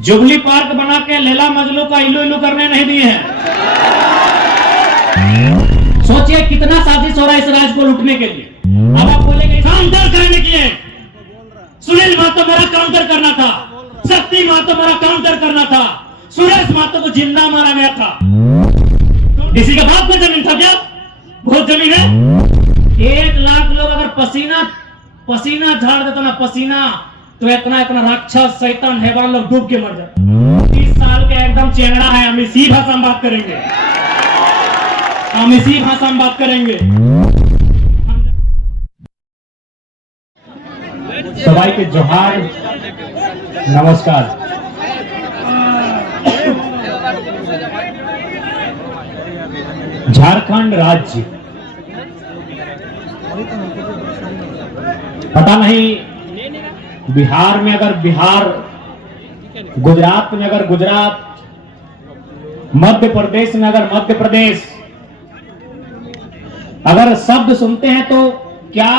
Jubilee park बना के लैला मजनू का इलू इलू करने नहीं दिए हैं। सोचिए कितना साजिश हो रहा है इस राज्य को लूटने के लिए। अब आप बोलेंगे काउंटर करने के लिए, सुनील महतो मेरा काउंटर करना था, शक्ति महतो मेरा काउंटर करना था, सुरेश महतो को जिंदा मारा गया था। किसी के बाप का जमीन था क्या? बहुत जमीन है। 1 लाख लोग अगर पसीना झाड़ देता ना, पसीना, तो इतना राक्षस शैतान हैवान लोग डूब के मर जाए। 30 साल के एकदम चेंगड़ा है। हम इसी भाषा में बात करेंगे, हम इसी भाषा में बात करेंगे। सबाई के जोहार, नमस्कार। झारखंड राज्य, पता नहीं बिहार में अगर बिहार, गुजरात में अगर गुजरात, मध्य प्रदेश में अगर मध्य प्रदेश, अगर शब्द सुनते हैं तो क्या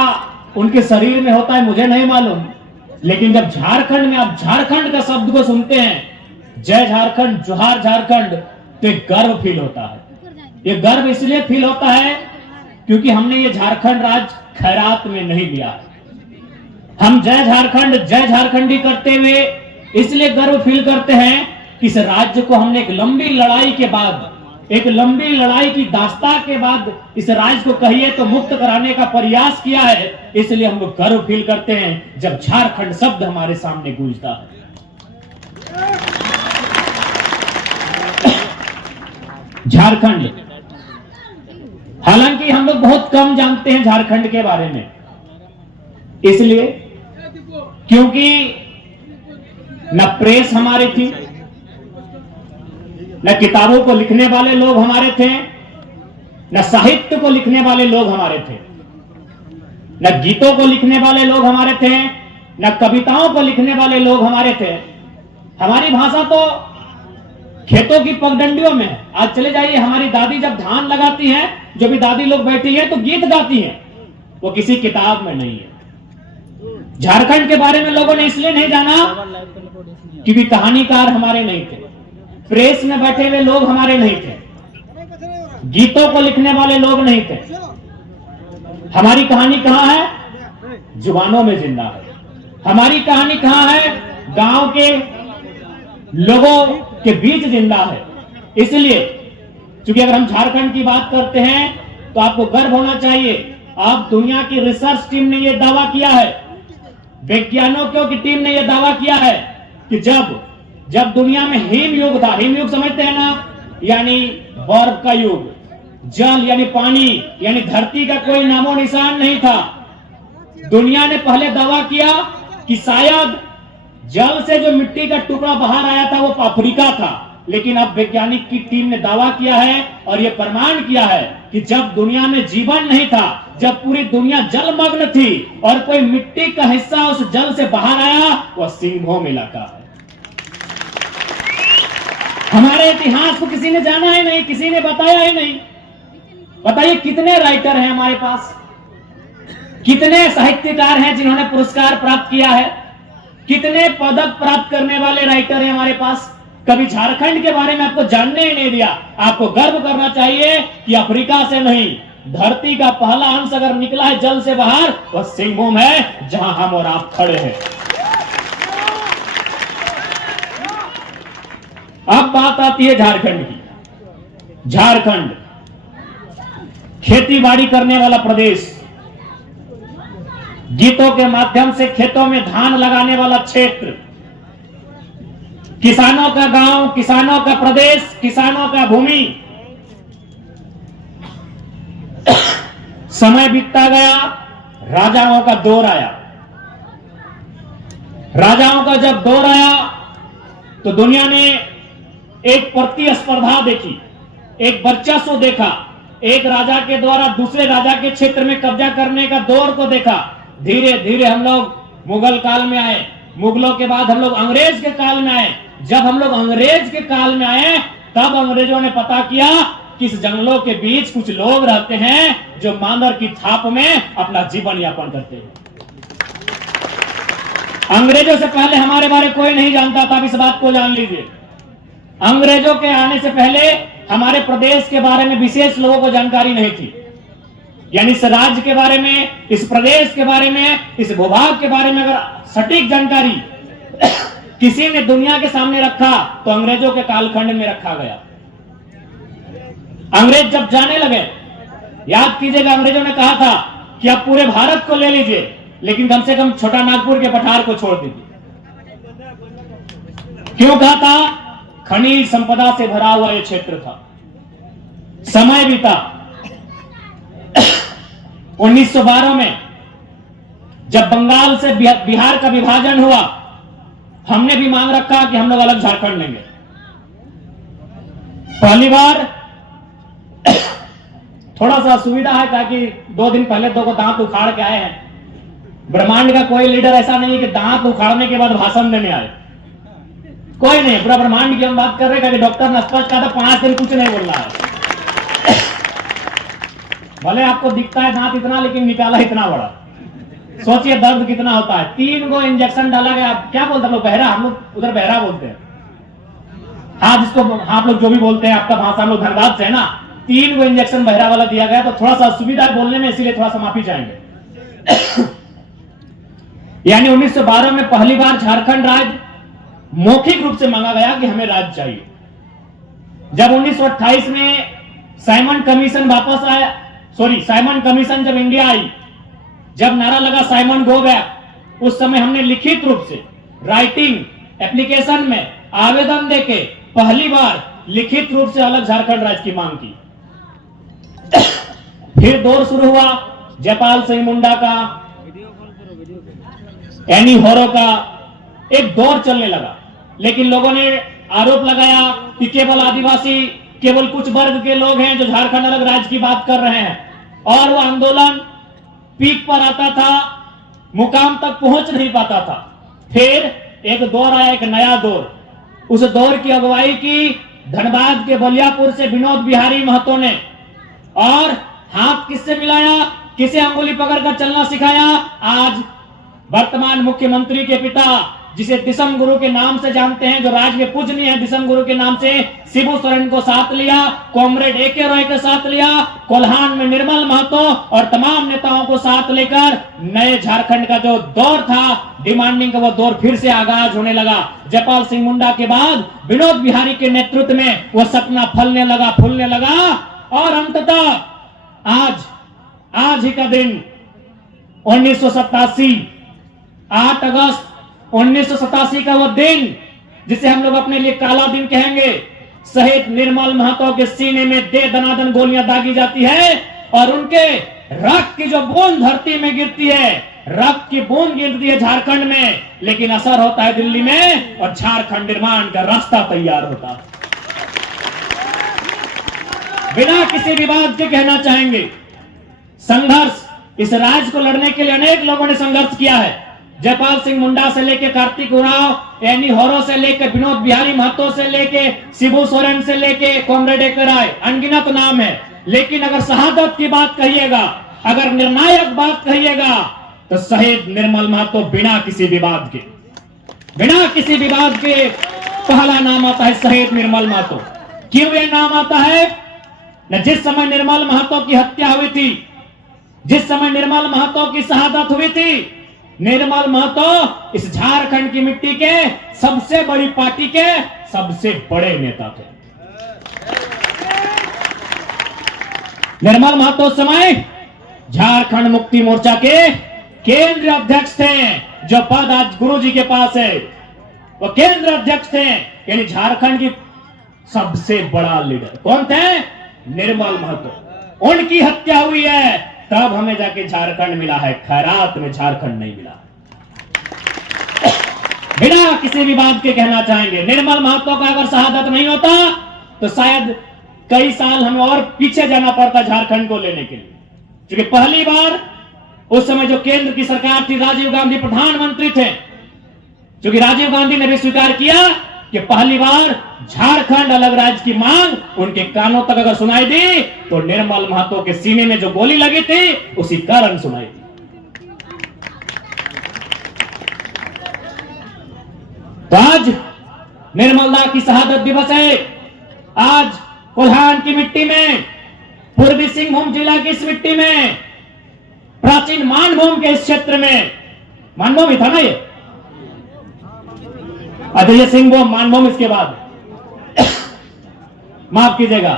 उनके शरीर में होता है मुझे नहीं मालूम, लेकिन जब झारखंड में आप झारखंड का शब्द को सुनते हैं, जय झारखंड, जोहार झारखंड, तो एक गर्व फील होता है। ये गर्व इसलिए फील होता है क्योंकि हमने ये झारखंड राज्य खैरात में नहीं लिया। हम जय झारखंडी करते हुए इसलिए गर्व फील करते हैं कि इस राज्य को हमने एक लंबी लड़ाई के बाद, एक लंबी लड़ाई की दास्तां के बाद इस राज्य को कहिए तो मुक्त कराने का प्रयास किया है। इसलिए हम लोग गर्व फील करते हैं जब झारखंड शब्द हमारे सामने गूंजता है। झारखंड, हालांकि हम लोग बहुत कम जानते हैं झारखंड के बारे में, इसलिए क्योंकि न प्रेस हमारी थी, न किताबों को लिखने वाले लोग हमारे थे, न साहित्य को लिखने वाले लोग हमारे थे, न गीतों को लिखने वाले लोग हमारे थे, न कविताओं को लिखने वाले लोग हमारे थे। हमारी भाषा तो खेतों की पगडंडियों में। आज चले जाइए, हमारी दादी जब धान लगाती हैं, जो भी दादी लोग बैठी हैं तो गीत गाती हैं, वो किसी किताब में नहीं है। झारखंड के बारे में लोगों ने इसलिए नहीं जाना क्योंकि कहानीकार हमारे नहीं थे, प्रेस में बैठे हुए लोग हमारे नहीं थे, गीतों को लिखने वाले लोग नहीं थे। हमारी कहानी कहां है? जुबानों में जिंदा है। हमारी कहानी कहां है? गांव के लोगों के बीच जिंदा है। इसलिए क्योंकि अगर हम झारखंड की बात करते हैं तो आपको गर्व होना चाहिए। आप दुनिया की रिसर्च टीम ने यह दावा किया है, वैज्ञानिकों की टीम ने यह दावा किया है कि जब दुनिया में हिम युग था, हिम युग समझते हैं ना, यानी बर्फ का युग, जल यानी पानी, यानी धरती का कोई नामो निशान नहीं था। दुनिया ने पहले दावा किया कि शायद जल से जो मिट्टी का टुकड़ा बाहर आया था वो अफ्रीका था, लेकिन अब वैज्ञानिक की टीम ने दावा किया है और यह प्रमाण किया है कि जब दुनिया में जीवन नहीं था, जब पूरी दुनिया जलमग्न थी और कोई मिट्टी का हिस्सा उस जल से बाहर आया, वह सिंहभूम इलाका है। हमारे इतिहास को किसी ने जाना ही नहीं, किसी ने बताया ही नहीं। बताइए कितने राइटर हैं हमारे पास, कितने साहित्यकार हैं जिन्होंने पुरस्कार प्राप्त किया है, कितने पदक प्राप्त करने वाले राइटर हैं हमारे पास। कभी झारखंड के बारे में आपको जानने ही नहीं दिया। आपको गर्व करना चाहिए कि अफ्रीका से नहीं, धरती का पहला अंश अगर निकला है जल से बाहर, वह सिंहभूम है जहां हम और आप खड़े हैं। अब बात आती है झारखंड की। झारखंड खेती बाड़ी करने वाला प्रदेश, गीतों के माध्यम से खेतों में धान लगाने वाला क्षेत्र, किसानों का गांव, किसानों का प्रदेश, किसानों का भूमि। समय बीतता गया, राजाओं का दौर आया। राजाओं का जब दौर आया तो दुनिया ने एक प्रतिस्पर्धा देखी, एक वर्चस्व देखा, एक राजा के द्वारा दूसरे राजा के क्षेत्र में कब्जा करने का दौर को देखा। धीरे धीरे हम लोग मुगल काल में आए, मुगलों के बाद हम लोग अंग्रेज के काल में आए। जब हम लोग अंग्रेज के काल में आए तब अंग्रेजों ने पता किया कि इस जंगलों के बीच कुछ लोग रहते हैं जो मानर की थाप में अपना जीवन यापन करते हैं। अंग्रेजों से पहले हमारे बारे कोई नहीं जानता था, अब इस बात को जान लीजिए। अंग्रेजों के आने से पहले हमारे प्रदेश के बारे में विशेष लोगों को जानकारी नहीं थी। यानी इस राज्य के बारे में, इस प्रदेश के बारे में, इस भूभाग के बारे में अगर सटीक जानकारी किसी ने दुनिया के सामने रखा तो अंग्रेजों के कालखंड में रखा गया। अंग्रेज जब जाने लगे, याद कीजिएगा, अंग्रेजों ने कहा था कि आप पूरे भारत को ले लीजिए, लेकिन कम से कम छोटा नागपुर के पठार को छोड़ दीजिए। क्यों कहा था? खनिज संपदा से भरा हुआ यह क्षेत्र था। समय बीता, 1912 में जब बंगाल से बिहार का विभाजन हुआ, हमने भी मांग रखा कि हम लोग अलग झारखंड लेंगे। पहली बार थोड़ा सा सुविधा है, ताकि 2 दिन पहले 2 को दांत उखाड़ के आए हैं। ब्रह्मांड का कोई लीडर ऐसा नहीं है कि दांत उखाड़ने के बाद भाषण देने आए, कोई नहीं। पूरा ब्रह्मांड की हम बात कर रहे हैं कि डॉक्टर ने स्पष्ट कहा था 5 दिन कुछ नहीं बोलना है। भले आपको दिखता है दांत इतना, लेकिन निकाला इतना बड़ा। सोचिए दर्द कितना होता है। 3 गो इंजेक्शन डाला गया। आप क्या बोलते हैं लोग? बहरा, हम लोग उधर बहरा बोलते हैं। हाँ, जिसको आप लोग जो भी बोलते हैं, आपका भाषा हम लोग धनबाद से है ना। 3 गो इंजेक्शन बहरा वाला दिया गया, तो थोड़ा सा असुविधा बोलने में, इसीलिए थोड़ा सा माफी चाहेंगे। यानी 1912 में पहली बार झारखंड राज्य मौखिक रूप से मांगा गया कि हमें राज्य चाहिए। जब 1928 में साइमन कमीशन वापस आया, साइमन कमीशन जब इंडिया आई, जब नारा लगा साइमन गो बैक, उस समय हमने लिखित रूप से राइटिंग एप्लीकेशन में आवेदन देके पहली बार लिखित रूप से अलग झारखंड राज्य की मांग की। फिर दौर शुरू हुआ जयपाल सिंह मुंडा का, एनी होरो का, एक दौर चलने लगा। लेकिन लोगों ने आरोप लगाया कि केवल आदिवासी, केवल कुछ वर्ग के लोग हैं जो झारखंड अलग राज्य की बात कर रहे हैं, और वो आंदोलन पीक पर आता था, मुकाम तक पहुंच नहीं पाता था। फिर एक दौर आया, एक नया दौर। उस दौर की अगुवाई की धनबाद के बलियापुर से विनोद बिहारी महतो ने, और हाथ किससे मिलाया, किसे अंगुली पकड़कर चलना सिखाया? आज वर्तमान मुख्यमंत्री के पिता, जिसे दिसम गुरु के नाम से जानते हैं, जो राज्य में पूजनीय है दिसम गुरु के नाम से, शिबू सोरेन को साथ लिया, कॉमरेड ए.के. रॉय के साथ लिया, कोल्हान में निर्मल महतो और तमाम नेताओं को साथ लेकर नए झारखंड का जो दौर था डिमांडिंग का, वो दौर फिर से आगाज होने लगा। जयपाल सिंह मुंडा के बाद विनोद बिहारी के नेतृत्व में वो सपना फलने लगा, फूलने लगा, और अंततः आज ही का दिन 1987, 8 अगस्त 1987 का वो दिन जिसे हम लोग अपने लिए काला दिन कहेंगे। शहीद निर्मल महतो के सीने में दे दनादन गोलियां दागी जाती है, और उनके रक्त की जो बूंद धरती में गिरती है, रक्त की बूंद गिरती है झारखंड में, लेकिन असर होता है दिल्ली में, और झारखंड निर्माण का रास्ता तैयार होता है। बिना किसी विवाद के कहना चाहेंगे, संघर्ष इस राज्य को लड़ने के लिए अनेक लोगों ने संघर्ष किया है। जयपाल सिंह मुंडा से लेके कार्तिक उरांव, एनी होरो से लेके विनोद बिहारी महतो से लेके शिबू सोरेन से लेके कॉमरेड ए.के. रॉय, अनगिनत नाम है। लेकिन अगर शहादत की बात कहिएगा, अगर निर्णायक बात कहिएगा, तो शहीद निर्मल महतो बिना किसी विवाद के पहला नाम आता है, शहीद निर्मल महतो। क्यों यह नाम आता है? न जिस समय निर्मल महतो की हत्या हुई थी, जिस समय निर्मल महतो की शहादत हुई थी, निर्मल महतो इस झारखंड की मिट्टी के सबसे बड़ी पार्टी के सबसे बड़े नेता थे। निर्मल महतो उस समय झारखंड मुक्ति मोर्चा के केंद्रीय अध्यक्ष थे, जो पद आज गुरुजी के पास है, वो केंद्रीय अध्यक्ष थे। यानी झारखंड की सबसे बड़ा लीडर कौन थे? निर्मल महतो। उनकी हत्या हुई है, तब हमें जाके झारखंड मिला है, खैरात में झारखंड नहीं मिला। बिना किसी विवाद के कहना चाहेंगे, निर्मल महतो का अगर शहादत नहीं होता तो शायद कई साल हमें और पीछे जाना पड़ता झारखंड को लेने के लिए। क्योंकि पहली बार उस समय जो केंद्र की सरकार थी, राजीव गांधी प्रधानमंत्री थे, क्योंकि राजीव गांधी ने भी स्वीकार किया कि पहली बार झारखंड अलग राज्य की मांग उनके कानों तक अगर सुनाई दी तो निर्मल महतो के सीने में जो गोली लगी थी उसी कारण सुनाई दी। तो आज निर्मलदा की शहादत दिवस है। आज कोल्हान की मिट्टी में, पूर्वी सिंहभूम जिला की इस मिट्टी में, प्राचीन मानभूम के इस क्षेत्र में, मानभूम ही था ना ये, अच्छा ये सिंहभूम, मानभूम इसके बाद माफ कीजिएगा,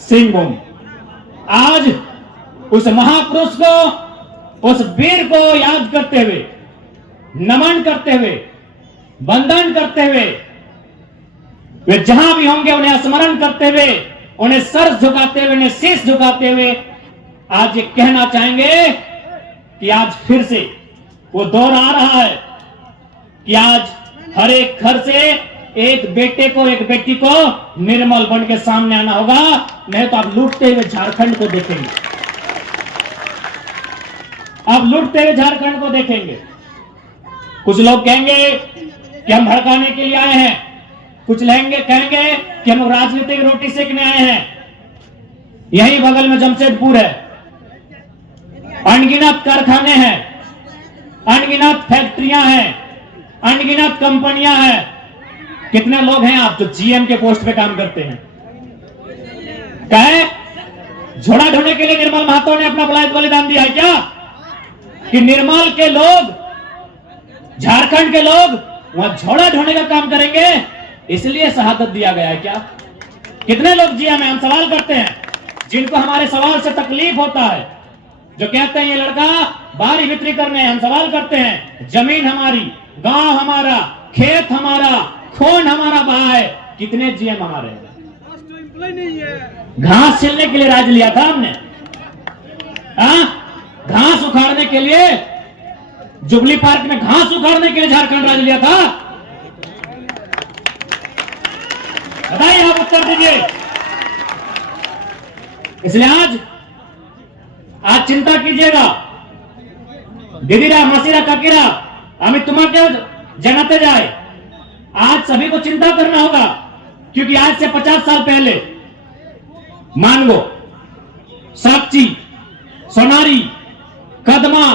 सिंहभूम। आज उस महापुरुष को, उस वीर को याद करते हुए, नमन करते हुए, वंदन करते हुए, वे जहां भी होंगे उन्हें स्मरण करते हुए, उन्हें सर झुकाते हुए, उन्हें शीश झुकाते हुए आज ये कहना चाहेंगे कि आज फिर से वो दौर आ रहा है कि आज हर एक घर से एक बेटे को, एक बेटी को निर्मल बन के सामने आना होगा, नहीं तो आप लूटते हुए झारखंड को देखेंगे, आप लूटते हुए झारखंड को देखेंगे। कुछ लोग कहेंगे कि हम भड़काने के लिए आए हैं, कुछ कहेंगे कि हम राजनीतिक रोटी सेकने आए हैं। यही बगल में जमशेदपुर है, अनगिनत कारखाने हैं, अनगिनत फैक्ट्रियां हैं, अनगिनत कंपनियां हैं। कितने लोग हैं आप जो जीएम के पोस्ट पे काम करते हैं? कहे झोड़ा ढोने के लिए निर्मल महतो ने अपना बलिदान दिया है क्या? कि निर्मल के लोग, झारखंड के लोग वहां झोड़ा ढोने का काम करेंगे, इसलिए शहादत दिया गया है क्या? कितने लोग जीएम है? हम सवाल करते हैं, जिनको हमारे सवाल से तकलीफ होता है, जो कहते हैं ये लड़का बाहरी बिक्री करने, हम सवाल करते हैं, जमीन हमारी, गांव हमारा, खेत हमारा, खून हमारा बहा है, कितने जीएम हमारे? घास छिलने के लिए राज लिया था हमने, घास उखाड़ने के लिए, जुबली पार्क में घास उखाड़ने के लिए झारखंड राज लिया था। बताइए, आप उत्तर दीजिए। इसलिए आज चिंता कीजिएगा, दीदीरा, मासीरा, काकीरा, हमें तुम्हारे जनाते जाए, आज सभी को चिंता करना होगा, क्योंकि आज से 50 साल पहले मानगो, साक्षी, सोनारी, कदमा,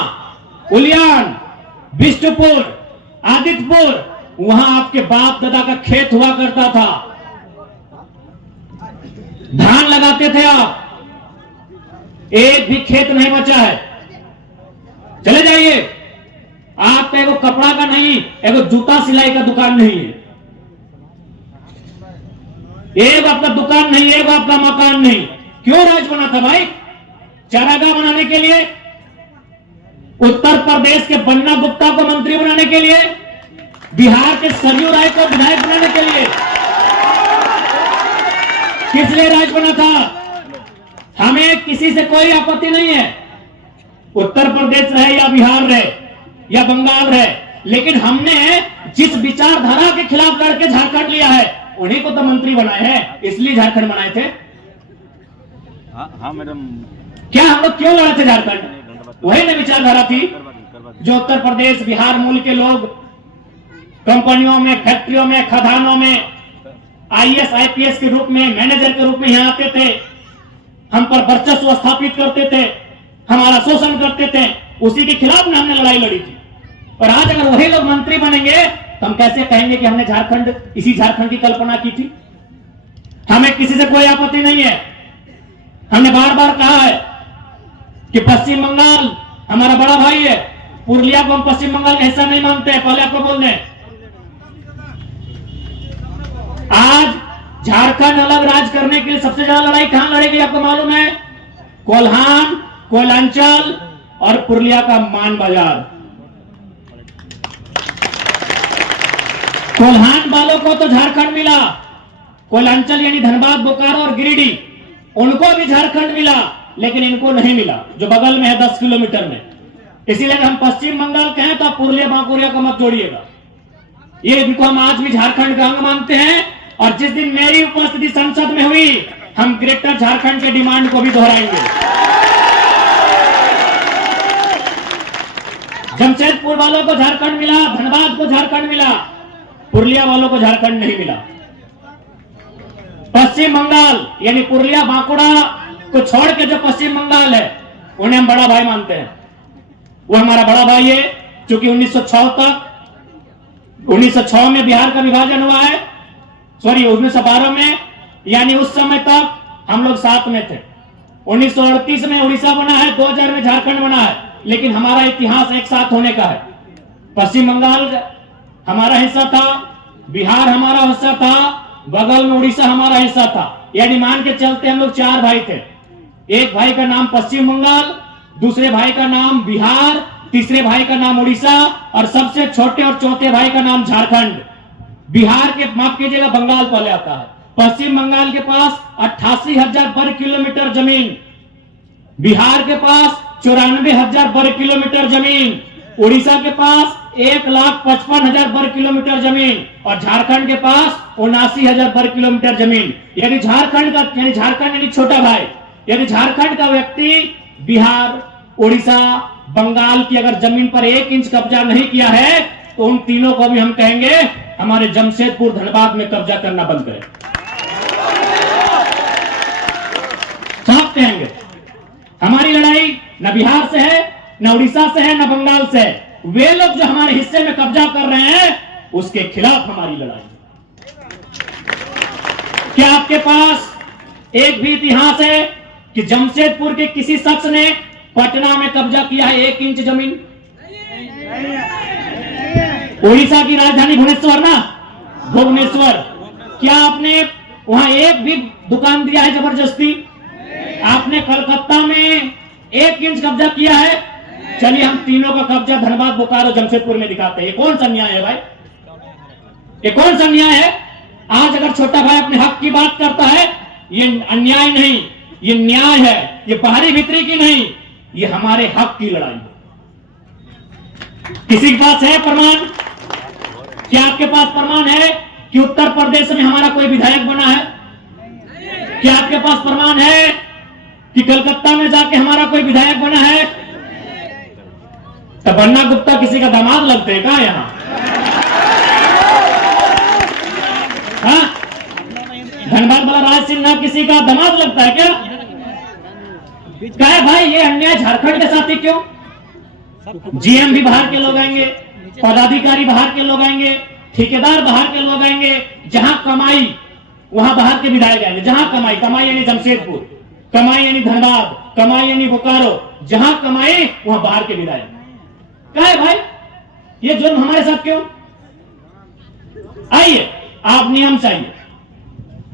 उलियान, बिष्टुपुर, आदित्यपुर, वहां आपके बाप दादा का खेत हुआ करता था, धान लगाते थे आप, एक भी खेत नहीं बचा है। चले जाइए, आपका एगो कपड़ा का नहीं, एगो जूता सिलाई का दुकान नहीं है, एक आपका दुकान नहीं, एक आपका मकान नहीं। क्यों राज बना था भाई? चारागाह बनाने के लिए, उत्तर प्रदेश के बन्ना गुप्ता को मंत्री बनाने के लिए, बिहार के सरयू राय को विधायक बनाने के लिए। किस लिए राज बना था? हमें किसी से कोई आपत्ति नहीं है, उत्तर प्रदेश रहे या बिहार रहे या बंगाल रहे, लेकिन हमने जिस विचारधारा के खिलाफ लड़के झारखंड लिया है, उन्हीं को तो मंत्री बनाए हैं, इसलिए झारखंड बनाए थे। हाँ मैडम, क्या हम लोग क्यों लड़े थे झारखंड? वही ना विचारधारा थी जो उत्तर प्रदेश, बिहार मूल के लोग कंपनियों में, फैक्ट्रियों में, खदानों में आईएएस, आईपीएस के रूप में, मैनेजर के रूप में यहां आते थे, हम पर वर्चस्व स्थापित करते थे, हमारा शोषण करते थे, उसी के खिलाफ ना हमने लड़ाई लड़ी थी। और आज अगर वही लोग मंत्री बनेंगे तो हम कैसे कहेंगे कि हमने झारखंड, इसी झारखंड की कल्पना की थी? हमें किसी से कोई आपत्ति नहीं है। हमने बार बार कहा है कि पश्चिम बंगाल हमारा बड़ा भाई है, पुरुलिया को हम पश्चिम बंगाल का हिस्सा नहीं मानते हैं, पहले आपको बोल दें। आज झारखंड अलग राज करने के लिए सबसे ज्यादा लड़ाई कहां लड़ेगी आपको मालूम है? कोल्हान, कोयलांचल और पुरुलिया का मान बाजार। कोल्हान वालों को तो झारखंड मिला, कोयलांचल यानी धनबाद, बोकारो और गिरिडीह, उनको भी झारखंड मिला, लेकिन इनको नहीं मिला, जो बगल में है 10 किलोमीटर में। इसीलिए हम पश्चिम बंगाल कहें तो आप पुरुलिया, बांकुरिया को मत जोड़िएगा। ये इनको हम आज भी झारखंड का अंग मानते हैं, और जिस दिन मेरी उपस्थिति संसद में हुई, हम ग्रेटर झारखंड के डिमांड को भी दोहराएंगे। जमशेदपुर वालों को झारखंड मिला, धनबाद को झारखंड मिला, पुरुलिया वालों को झारखंड नहीं मिला। पश्चिम बंगाल यानी पुरुलिया, बांकुड़ा को छोड़ के जो पश्चिम बंगाल है, उन्हें हम बड़ा भाई मानते हैं। वो हमारा बड़ा भाई है, क्योंकि 1906 तक 1906 में बिहार का विभाजन हुआ है, सॉरी 1912 में, यानी उस समय तक हम लोग साथ में थे। 1938 में उड़ीसा बना है, 2000 में झारखंड बना है, लेकिन हमारा इतिहास एक साथ होने का है। पश्चिम बंगाल हमारा हिस्सा था, बिहार हमारा हिस्सा था, बगल में उड़ीसा हमारा हिस्सा था, यानी मान के चलते हम लोग 4 भाई थे। एक भाई का नाम पश्चिम बंगाल, दूसरे भाई का नाम बिहार, तीसरे भाई का नाम उड़ीसा और सबसे छोटे और चौथे भाई का नाम झारखंड। बिहार के, माफ कीजिएगा, बंगाल पहले आता है। पश्चिम बंगाल के पास 88,000 वर्ग किलोमीटर जमीन, बिहार के पास 94,000 वर्ग किलोमीटर जमीन, उड़ीसा के पास 1,55,000 वर्ग किलोमीटर जमीन और झारखंड के पास 79,000 वर्ग किलोमीटर जमीन। यदि झारखंड यानी छोटा भाई, यदि झारखंड का व्यक्ति बिहार, उड़ीसा, बंगाल की अगर जमीन पर 1 इंच कब्जा नहीं किया है तो उन तीनों को भी हम कहेंगे हमारे जमशेदपुर, धनबाद में कब्जा करना बंद करें। साफ कहेंगे हमारी लड़ाई न बिहार से है, न उड़ीसा से है, न बंगाल से है। वे लोग जो हमारे हिस्से में कब्जा कर रहे हैं उसके खिलाफ हमारी लड़ाई। क्या आपके पास एक भी इतिहास है कि जमशेदपुर के किसी शख्स ने पटना में कब्जा किया है 1 इंच जमीन? उड़ीसा की राजधानी भुवनेश्वर ना, भुवनेश्वर, क्या आपने वहां एक भी दुकान दिया है जबरदस्ती? आपने कलकत्ता में 1 इंच कब्जा किया है? चलिए हम तीनों का कब्जा धनबाद, बोकारो, जमशेदपुर में दिखाते हैं। ये कौन सा न्याय है भाई? ये कौन सा न्याय है? आज अगर छोटा भाई अपने हक की बात करता है, ये अन्याय नहीं, ये न्याय है। ये बाहरी भीतरी की नहीं, ये हमारे हक की लड़ाई है। किसी के पास है प्रमाण? क्या आपके पास प्रमाण है कि उत्तर प्रदेश में हमारा कोई विधायक बना है? क्या आपके पास प्रमाण है कि कलकत्ता में जाके हमारा कोई विधायक बना है? तबन्ना गुप्ता किसी का दामाद लगते हैं क्या यहां? हाँ? धनबाद वाला राज सिन्हा किसी का दामाद लगता है क्या? क्या है भाई ये अन्याय झारखंड के साथ ही क्यों? जीएम भी बाहर के लोग आएंगे, पदाधिकारी बाहर के लोग आएंगे, ठेकेदार बाहर के लोग आएंगे। जहां कमाई वहां बाहर के विधायक आएंगे। जहां कमाई, कमाई यानी जमशेदपुर, कमाई यानी धनबाद, कमाई यानी बोकारो, जहां कमाई वहां बाहर के विधायक। क्या है भाई ये जुर्म हमारे साथ क्यों? आइए आप नियम चाहिए।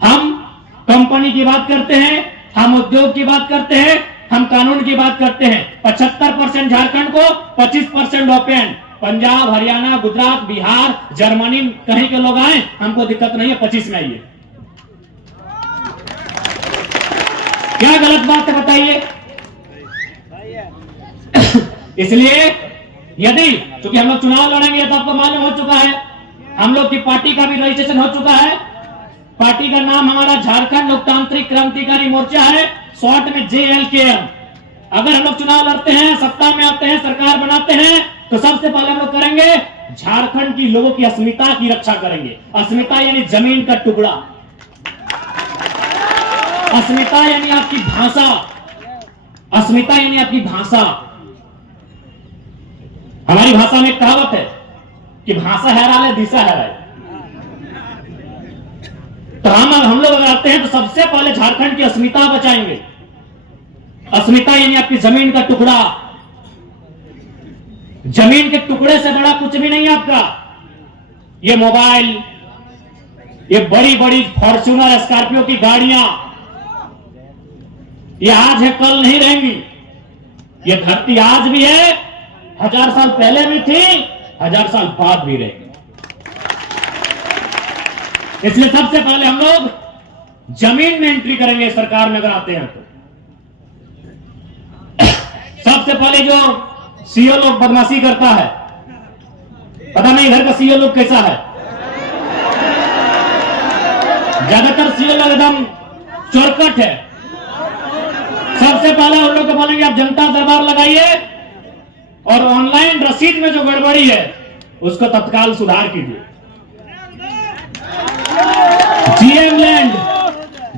हम कंपनी की बात करते हैं, हम उद्योग की बात करते हैं, हम कानून की बात करते हैं। 75% झारखंड को, 25% ओपन। पंजाब, हरियाणा, गुजरात, बिहार, जर्मनी कहीं के लोग आए, हमको दिक्कत नहीं है, 25 में आइए। क्या गलत बात है बताइए? इसलिए यदि, क्योंकि हम लोग चुनाव लड़ेंगे तो आपको मालूम हो चुका है, हम लोग की पार्टी का भी रजिस्ट्रेशन हो चुका है। पार्टी का नाम हमारा झारखंड लोकतांत्रिक क्रांतिकारी मोर्चा है, शॉर्ट में JLKM। अगर हम लोग चुनाव लड़ते हैं, सत्ता में आते हैं, सरकार बनाते हैं, तो सबसे पहले हम लोग करेंगे झारखंड की लोगों की अस्मिता की रक्षा करेंगे। अस्मिता यानी जमीन का टुकड़ा, अस्मिता यानी आपकी भाषा, अस्मिता यानी आपकी भाषा। हमारी भाषा में एक कहावत है कि भाषा हैरा ले दिशा हैरा। तो हम लोग अगर आते हैं तो सबसे पहले झारखंड की अस्मिता बचाएंगे। अस्मिता यानी आपकी जमीन का टुकड़ा। जमीन के टुकड़े से बड़ा कुछ भी नहीं आपका। ये मोबाइल, ये बड़ी बड़ी फॉर्च्यूनर, स्कॉर्पियो की गाड़ियां, ये आज है कल नहीं रहेंगी। ये धरती आज भी है, 1000 साल पहले भी थी, 1000 साल बाद भी रहेगी। इसलिए सबसे पहले हम लोग जमीन में एंट्री करेंगे सरकार में अगर आते हैं तो। सबसे पहले जो सीओ लोग बदमाशी करता है, पता नहीं घर का सीओ लोग कैसा है। ज्यादातर सीओ लोग एकदम चौरकट है। सबसे पहले उन लोग को बोलेंगे आप जनता दरबार लगाइए और ऑनलाइन रसीद में जो गड़बड़ी है उसको तत्काल सुधार कीजिए।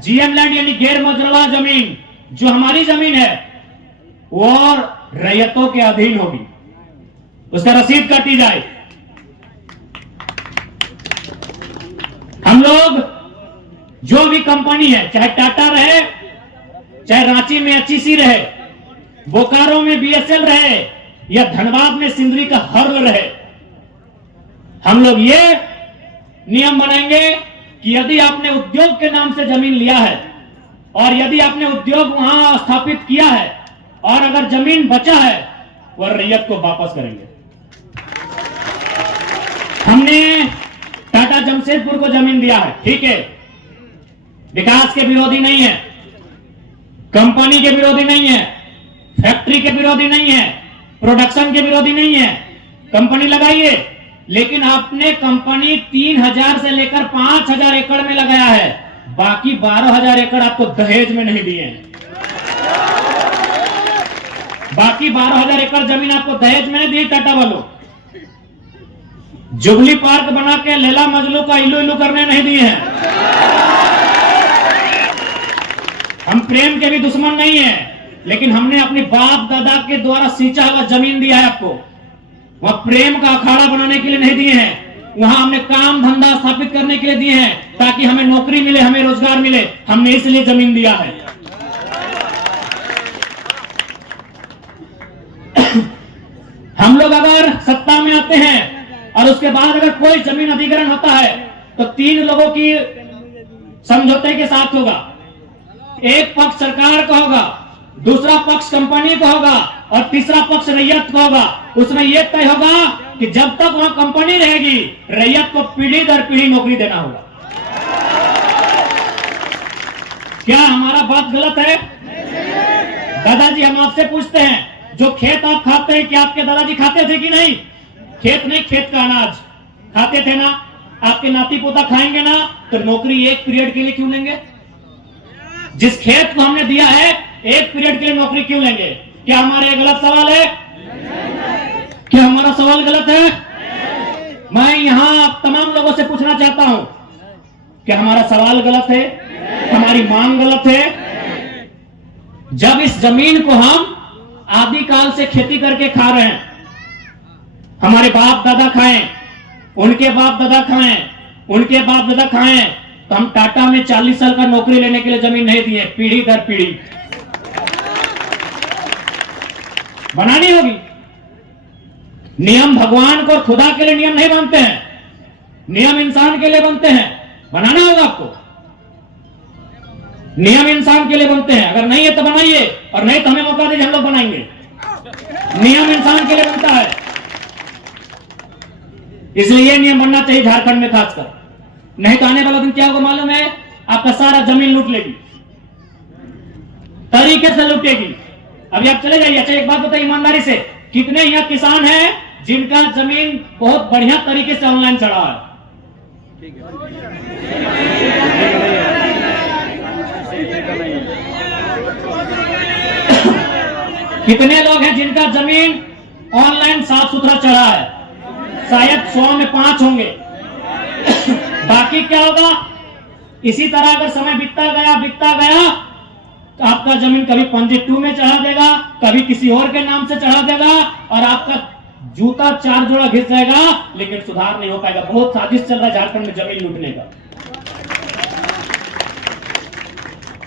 जीएम लैंड यानी गैर मजरूआ जमीन, जो हमारी जमीन है वो और रैयतों के अधीन होगी, उसका रसीद काटी जाए। हम लोग जो भी कंपनी है, चाहे टाटा रहे, चाहे रांची में एचईसी रहे, बोकारो में बीएसएल रहे, या धनबाद में सिंदरी का हर्ल रहे, हम लोग ये नियम बनाएंगे कि यदि आपने उद्योग के नाम से जमीन लिया है और यदि आपने उद्योग वहां स्थापित किया है और अगर जमीन बचा है, वह रैयत को वापस करेंगे। हमने टाटा जमशेदपुर को जमीन दिया है, ठीक है, विकास के विरोधी नहीं है, कंपनी के विरोधी नहीं है, फैक्ट्री के विरोधी नहीं है, प्रोडक्शन के विरोधी नहीं है, कंपनी लगाइए, लेकिन आपने कंपनी 3000 से लेकर 5000 एकड़ में लगाया है, बाकी 12000 एकड़ आपको दहेज में नहीं दिए हैं। बाकी 12000 एकड़ जमीन आपको दहेज में नहीं दी टाटा वालों। जुबली पार्क बना के लैला मजनू का इलू इलू करने नहीं दिए हैं। हम प्रेम के भी दुश्मन नहीं है, लेकिन हमने अपने बाप दादा के द्वारा सींचा हुआ जमीन दिया है आपको, वहां प्रेम का अखाड़ा बनाने के लिए नहीं दिए हैं, वहां हमने काम धंधा स्थापित करने के लिए दिए हैं, ताकि हमें नौकरी मिले, हमें रोजगार मिले, हमने इसलिए जमीन दिया है। हम लोग अगर सत्ता में आते हैं और उसके बाद अगर कोई जमीन अधिग्रहण होता है तो 3 लोगों की समझौते के साथ होगा। एक पक्ष सरकार का होगा, दूसरा पक्ष कंपनी का होगा और तीसरा पक्ष रैयत का होगा। उसमें यह तय होगा कि जब तक वहां कंपनी रहेगी, रैयत को पीढ़ी दर पीढ़ी नौकरी देना होगा। क्या हमारा बात गलत है? दादाजी, हम आपसे पूछते हैं, जो खेत आप खाते हैं, क्या आपके दादाजी खाते थे कि नहीं? खेत नहीं, खेत का अनाज खाते थे ना? आपके नाती पोता खाएंगे ना? तो नौकरी 1 पीरियड के लिए क्यों लेंगे? जिस खेत को हमने दिया है, 1 पीरियड के लिए नौकरी क्यों लेंगे? क्या हमारा गलत सवाल है? क्या हमारा सवाल गलत है? मैं यहां तमाम लोगों से पूछना चाहता हूं, क्या हमारा सवाल गलत है? हमारी मांग गलत है? जब इस जमीन को हम आदिकाल से खेती करके खा रहे हैं, हमारे बाप दादा खाएं, उनके बाप दादा खाएं, उनके बाप दादा खाएं, तो हम टाटा में 40 साल का नौकरी लेने के लिए जमीन नहीं दिए, पीढ़ी दर पीढ़ी बनानी होगी। नियम भगवान को और खुदा के लिए नियम नहीं बनते हैं, नियम इंसान के लिए बनते हैं। बनाना होगा आपको, नियम इंसान के लिए बनते हैं। अगर नहीं है तो बनाइए, और नहीं तो हमें मौका दीजिए, हम लोग बनाएंगे। नियम इंसान के लिए बनता है, इसलिए ये नियम बनना चाहिए झारखंड में खासकर। नहीं तो आने वाला दिन क्या होगा मालूम है? आपका सारा जमीन लूट लेगी, तरीके से लूटेगी। अभी आप चले जाइए। अच्छा, एक बात बताइए ईमानदारी से, कितने यहाँ किसान हैं जिनका जमीन बहुत बढ़िया तरीके से ऑनलाइन चढ़ा है? कितने लोग हैं जिनका जमीन ऑनलाइन साफ सुथरा चढ़ा है? शायद 100 में 5 होंगे। बाकी क्या होगा? इसी तरह अगर समय बीतता गया तो आपका जमीन कभी पंजी 2 में चढ़ा देगा, कभी किसी और के नाम से चढ़ा देगा, और आपका जूता 4 जोड़ा घिस जाएगा, लेकिन सुधार नहीं हो पाएगा। बहुत साजिश चल रहा है झारखंड में जमीन लूटने का।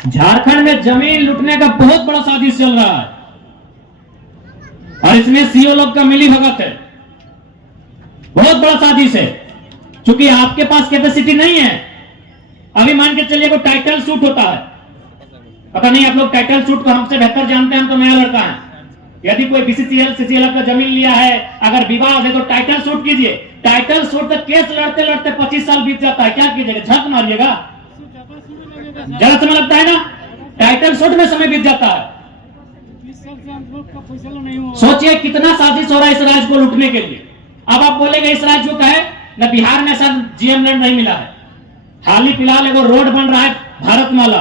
झारखंड में जमीन लूटने का बहुत बड़ा साजिश चल रहा है, और इसमें सीओ लोग का मिली भगत है। बहुत बड़ा साजिश है, क्योंकि आपके पास कैपेसिटी नहीं है। अभी मान के चलिए कोई टाइटल सूट होता है, पता नहीं आप लोग टाइटल सूट को हमसे बेहतर जानते हैं, हम तो नया लड़का है। यदि कोई बीसीसीएल सीसीएल का जमीन लिया है, अगर विवाद है तो टाइटल सूट कीजिए। टाइटल सूट तक केस लड़ते लड़ते 25 साल बीत जाता है, क्या कीजिएगा? झक मारिएगा? ज्यादा समय लगता है ना, टाइटल सूट में समय बीत जाता है। सोचिए कितना साजिश हो रहा है इस राज्य को लूटने के लिए। अब आप बोलेंगे इस राज्य का है ना, बिहार में ऐसा जीएम लैंड नहीं मिला है। हाल ही फिलहाल एगो रोड बन रहा है भारतमाला,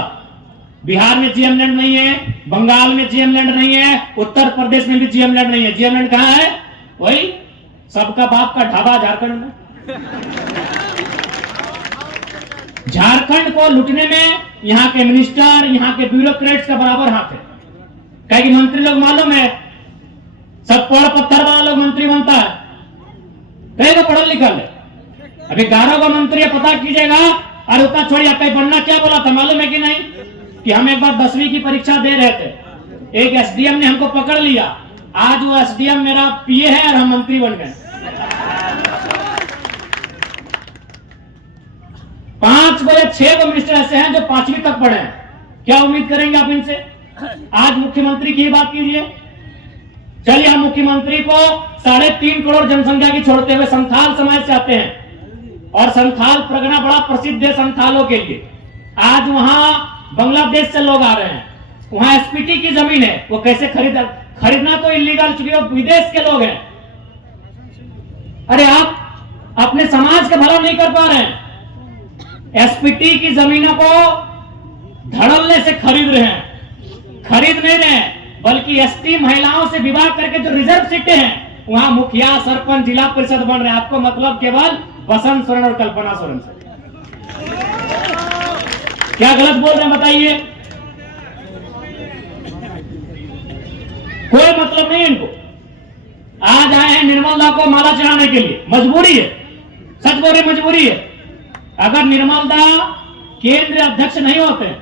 बिहार में जीएम लैंड नहीं है, बंगाल में जीएम लैंड नहीं है, उत्तर प्रदेश में भी जीएम लैंड नहीं है। जीएम लैंड कहां है? वही सबका बाप का ढाबा झारखंड में। झारखंड को लूटने में यहाँ के मिनिस्टर, यहाँ के ब्यूरोक्रेट्स का बराबर हाथ है। कहे कि मंत्री लोग मालूम है, सब पढ़ पत्थर वाला लोग मंत्री बनता है, कहेगा पढ़ल लिखल है। अभी 11 का मंत्री है, पता कीजिएगा और उतना छोड़िए, आपका बनना क्या बोला था मालूम है कि नहीं? कि हम एक बार 10वीं की परीक्षा दे रहे थे, एक एसडीएम ने हमको पकड़ लिया। आज वो एसडीएम मेरा पीए है और हम मंत्री बन गए। 5 या 6 मिनिस्टर ऐसे हैं जो 5वीं तक पढ़े हैं। क्या उम्मीद करेंगे आप इनसे? आज मुख्यमंत्री की बात कीजिए। चलिए, हम मुख्यमंत्री को 3.5 करोड़ जनसंख्या की छोड़ते हुए संथाल समाज से आते हैं, और संथाल परगना बड़ा प्रसिद्ध है संथालों के लिए। आज वहां बांग्लादेश से लोग आ रहे हैं, वहां एसपीटी की जमीन है, वो कैसे खरीदना तो इलीगल, चूंकि वो विदेश के लोग हैं। अरे आप अपने समाज का भला नहीं कर पा रहे हैं, एसपीटी की जमीनों को धड़ल्ले से खरीद रहे हैं। खरीद नहीं रहे हैं, बल्कि एसटी महिलाओं से विवाह करके जो रिजर्व सीटें हैं वहां मुखिया, सरपंच, जिला परिषद बन रहे हैं। आपको मतलब केवल बसंत सोरेन और कल्पना सोरेन से। क्या गलत बोल रहे हैं बताइए? कोई मतलब नहीं इनको। आज आए हैं निर्मलदा को माला चढ़ाने के लिए, मजबूरी है, सच बोल रही मजबूरी है। अगर निर्मलदा केंद्रीय अध्यक्ष नहीं होते,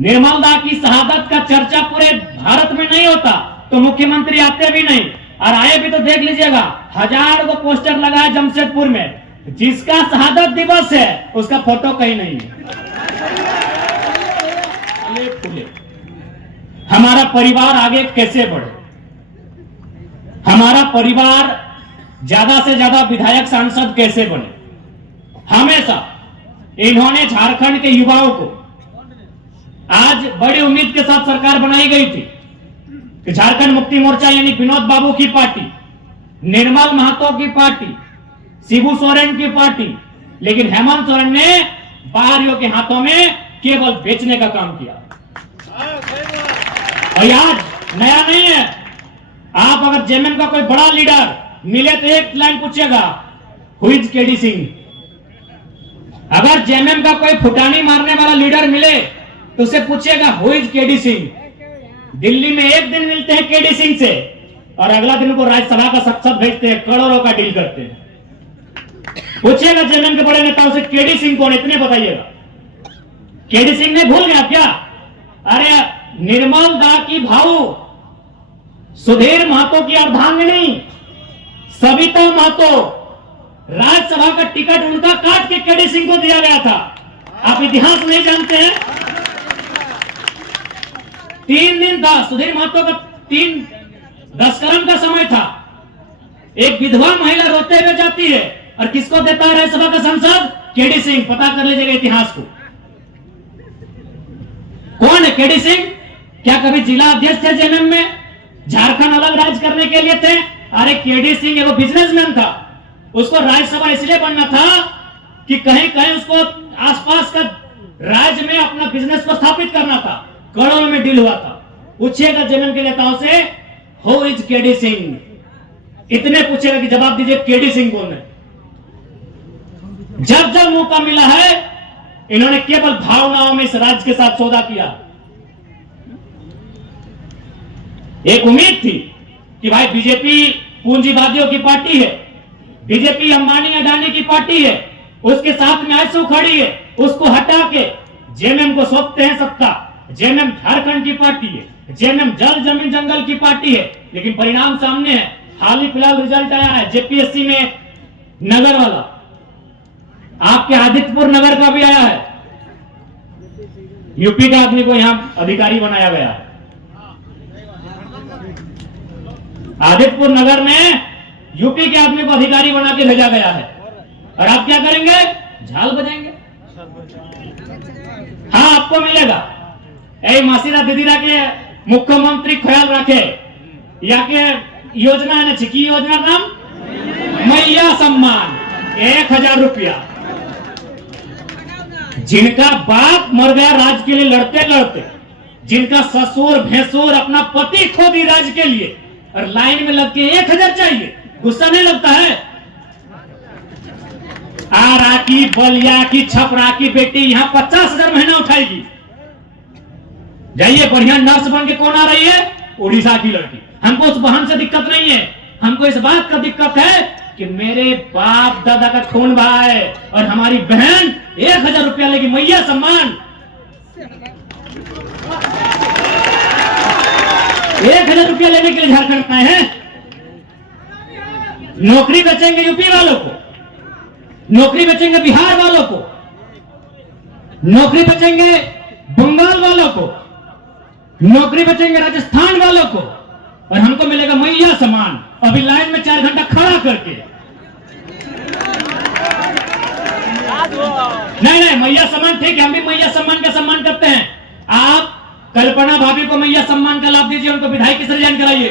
निर्मलदा की शहादत का चर्चा पूरे भारत में नहीं होता, तो मुख्यमंत्री आते भी नहीं। और आए भी तो देख लीजिएगा, 1000 को पोस्टर लगा है जमशेदपुर में, जिसका शहादत दिवस है उसका फोटो कहीं नहीं है। हमारा परिवार आगे कैसे बढ़े? हमारा परिवार ज्यादा से ज्यादा विधायक सांसद कैसे बने? हमेशा इन्होंने झारखंड के युवाओं को, आज बड़ी उम्मीद के साथ सरकार बनाई गई थी कि झारखंड मुक्ति मोर्चा यानी विनोद बाबू की पार्टी, निर्मल महतो की पार्टी, शिबू सोरेन की पार्टी, लेकिन हेमंत सोरेन ने बाहरियों के हाथों में केवल बेचने का काम किया। और आज नया नहीं है। आप अगर जेएमएम का कोई बड़ा लीडर मिले तो एक लाइन पूछेगा, हु इज केडी सिंह। अगर जेएमएम का कोई फुटानी मारने वाला लीडर मिले तो उसे पूछेगा, who is KD Singh. Delhi में एक दिन मिलते हैं केडी सिंह से, और अगला दिन को राज्यसभा का संसद भेजते हैं, करोड़ों का डील करते हैं। पूछिएगा जेएमएम के बड़े नेताओं से, केडी सिंह कौन, इतने बताइएगा। केडी सिंह ने भूल गया क्या? अरे निर्मल दा की भाऊ, सुधीर महतो की अर्धांगिनी सविता महतो, राज्यसभा का टिकट उनका काट के केडी सिंह को दिया गया था। आप इतिहास नहीं जानते हैं? 3 दिन था सुधीर महतो का, 3 दशकर्म का समय था। एक विधवा महिला रोते हुए जाती है, और किसको देता है राज्यसभा का सांसद? केडी सिंह। पता कर लीजिएगा इतिहास को, कौन है केडी सिंह? क्या कभी जिला अध्यक्ष थे जेएमएम में? झारखंड अलग राज्य करने के लिए थे? अरे केडी सिंह वो बिजनेसमैन था, उसको राज्यसभा इसलिए बनना था कि कहीं कहीं उसको आसपास का राज्य में अपना बिजनेस को स्थापित करना था। करोड़ों में डील हुआ था। पूछिएगा जेएमएम के नेताओं से, हु इज केडी सिंह, इतने पूछेगा कि जवाब दीजिए केडी सिंह कौन है। जब जब मौका मिला है इन्होंने केवल भावनाओं में इस राज्य के साथ सौदा किया। एक उम्मीद थी कि भाई बीजेपी पूंजीवादियों की पार्टी है, बीजेपी अंबानी अडानी की पार्टी है, उसके साथ में आंसू खड़ी है, उसको हटा के जेएमएम को सौंपते हैं सत्ता। जेएमएम झारखंड की पार्टी है, जेएमएम जल जमीन जंगल की पार्टी है, लेकिन परिणाम सामने है। हाल ही फिलहाल रिजल्ट आया है जेपीएससी में, नगर वाला, आपके आदित्यपुर नगर का भी आया है। यूपी का आदमी को यहां अधिकारी बनाया गया है। आदित्यपुर नगर में यूपी के आदमी को अधिकारी बना के भेजा गया है, और आप क्या करेंगे? झाल बजाएंगे। हाँ, आपको मिलेगा। ऐ मासीरा दीदीरा के मुख्यमंत्री ख्याल रखे, या के योजना है की योजना नाम मैया सम्मान, 1000 रुपया। जिनका बाप मर गया राज्य के लिए लड़ते लड़ते, जिनका ससुर भैंसुर अपना पति खो दी राज्य के लिए, और लाइन में लग के 1000 चाहिए, गुस्सा नहीं लगता है? आरा की, बलिया की, छपरा की बेटी यहां 50,000 महीना उठाएगी। जाइए, बढ़िया नर्स बन के कौन आ रही है? उड़ीसा की लड़की। हमको उस बहन से दिक्कत नहीं है, हमको इस बात का दिक्कत है कि मेरे बाप दादा का खून बहा है और हमारी बहन 1000 रुपया लेगी मैया सम्मान। 1000 रुपया लेने के लिए झारखंड में आए हैं। नौकरी बेचेंगे यूपी वालों को, नौकरी बेचेंगे बिहार वालों को, नौकरी बेचेंगे बंगाल वालों को, नौकरी बेचेंगे राजस्थान वालों को, और हमको मिलेगा मैया सम्मान। अभी लाइन में 4 घंटा खड़ा करके। नहीं, मैया सम्मान ठीक है, हम भी मैया सम्मान का सम्मान करते हैं। आप कल्पना भाभी को मैया सम्मान का लाभ दीजिए, उनको विधायक से रिजाइन कराइए।